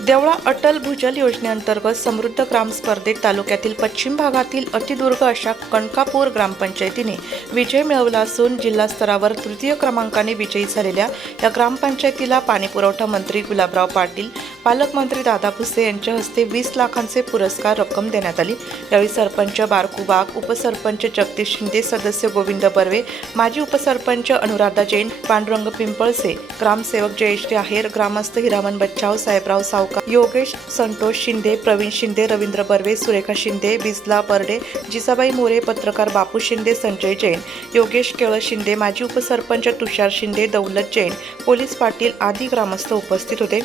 देवळा अटल भूजल योजनेअंतर्गत समृद्ध ग्राम स्पर्धेत तालुक्यातील पश्चिम भागातील अतिदुर्ग अशा कणकापूर ग्रामपंचायतीने विजय मिळवला असून जिल्हा स्तरावर तृतीय क्रमांकाने विजयी झालेल्या या ग्रामपंचायतीला पाणीपुरवठा मंत्री गुलाबराव पाटील, पालकमंत्री दादा भुसे यांच्या हस्ते 20 लाखांचे पुरस्कार रक्कम देण्यात आली। यावेळी सरपंच बारकू वाघ, उपसरपंच जगदीश शिंदे, सदस्य गोविंद बर्वे, माजी उपसरपंच अनुराधा जैन, पांडुरंग पिंपळसे, ग्रामसेवक जयश्री आहेर, ग्रामस्थ हिरामन बच्चाव, साहेबराव सावकार, योगेश संतोष शिंदे, प्रवीण शिंदे, रवींद्र बर्वे, सुरेखा शिंदे, बिजला बर्डे, जिजाबाई मोरे, पत्रकार बापू शिंदे, संजय जैन, योगेश केळ शिंदे, माजी उपसरपंच तुषार शिंदे, दौलत जैन, पोलीस पाटील आदी ग्रामस्थ उपस्थित होते।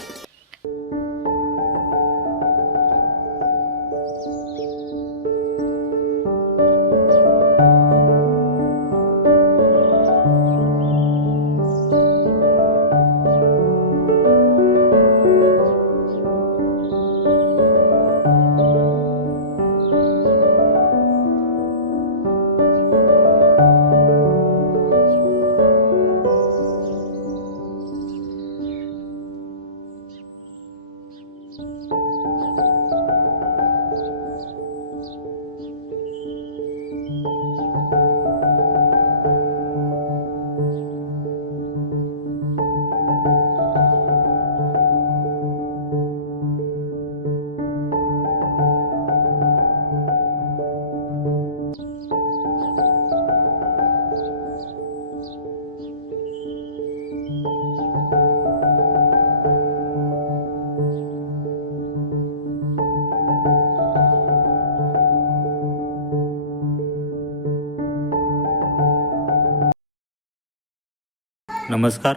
नमस्कार,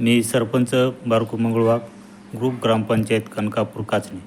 मी सरपंच बारकू मंगळवाग, ग्रुप ग्रामपंचायत कणकापूर काचणी।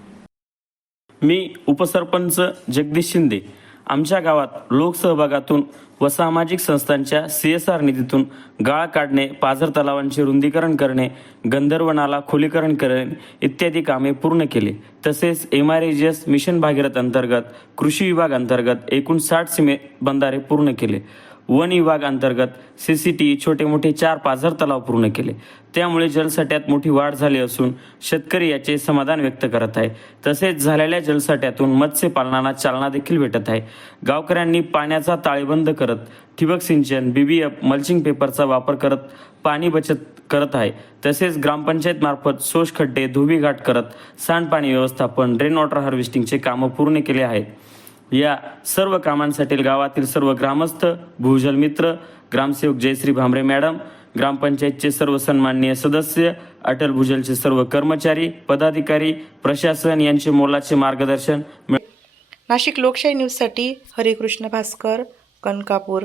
मी उपसरपंच जगदीश शिंदे। आमच्या गावात लोकसहभागातून व सामाजिक संस्थांच्या CSR निधीतून गाळ काढणे, पाझर तलावांचे रुंदीकरण करणे, गंधर्व नाला खोलीकरण करणे इत्यादी कामे पूर्ण केले। तसेच MRGS मिशन भागीरथ अंतर्गत कृषी विभाग अंतर्गत एकूण 60 सिमेंट बंधारे पूर्ण केले। वन विभाग अंतर्गत CCT छोटे मोठे 4 पाझर तलाव पूर्ण केले। त्यामुळे जलसाठ्यात मोठी वाढ झाली असून शेतकरी याचे समाधान व्यक्त करत आहे। तसेच झालेल्या जलसाठ्यातून मत्स्यपालनाला चालना देखील भेटत आहे। गावकऱ्यांनी पाण्याचा ताळेबंद करत ठिबक सिंचन, BBF, मल्चिंग पेपरचा वापर करत पाणी बचत करत आहे। तसेच ग्रामपंचायत मार्फत शोष खड्डे, धोबी घाट करत सांडपाणी व्यवस्थापन, रेन वॉटर हार्वेस्टिंगचे कामं पूर्ण केले आहेत। या सर्व कामांसाठी गावातील सर्व ग्रामस्थ, भूजल मित्र, ग्रामसेवक जयश्री भामरे मॅडम, ग्रामपंचायतचे सर्व सन्माननीय सदस्य, अटल भूजलचे सर्व कर्मचारी, पदाधिकारी, प्रशासन यांचे मोलाचे मार्गदर्शन। नाशिक लोकशाही न्यूजसाठी हरिकृष्ण भास्कर, कणकापूर।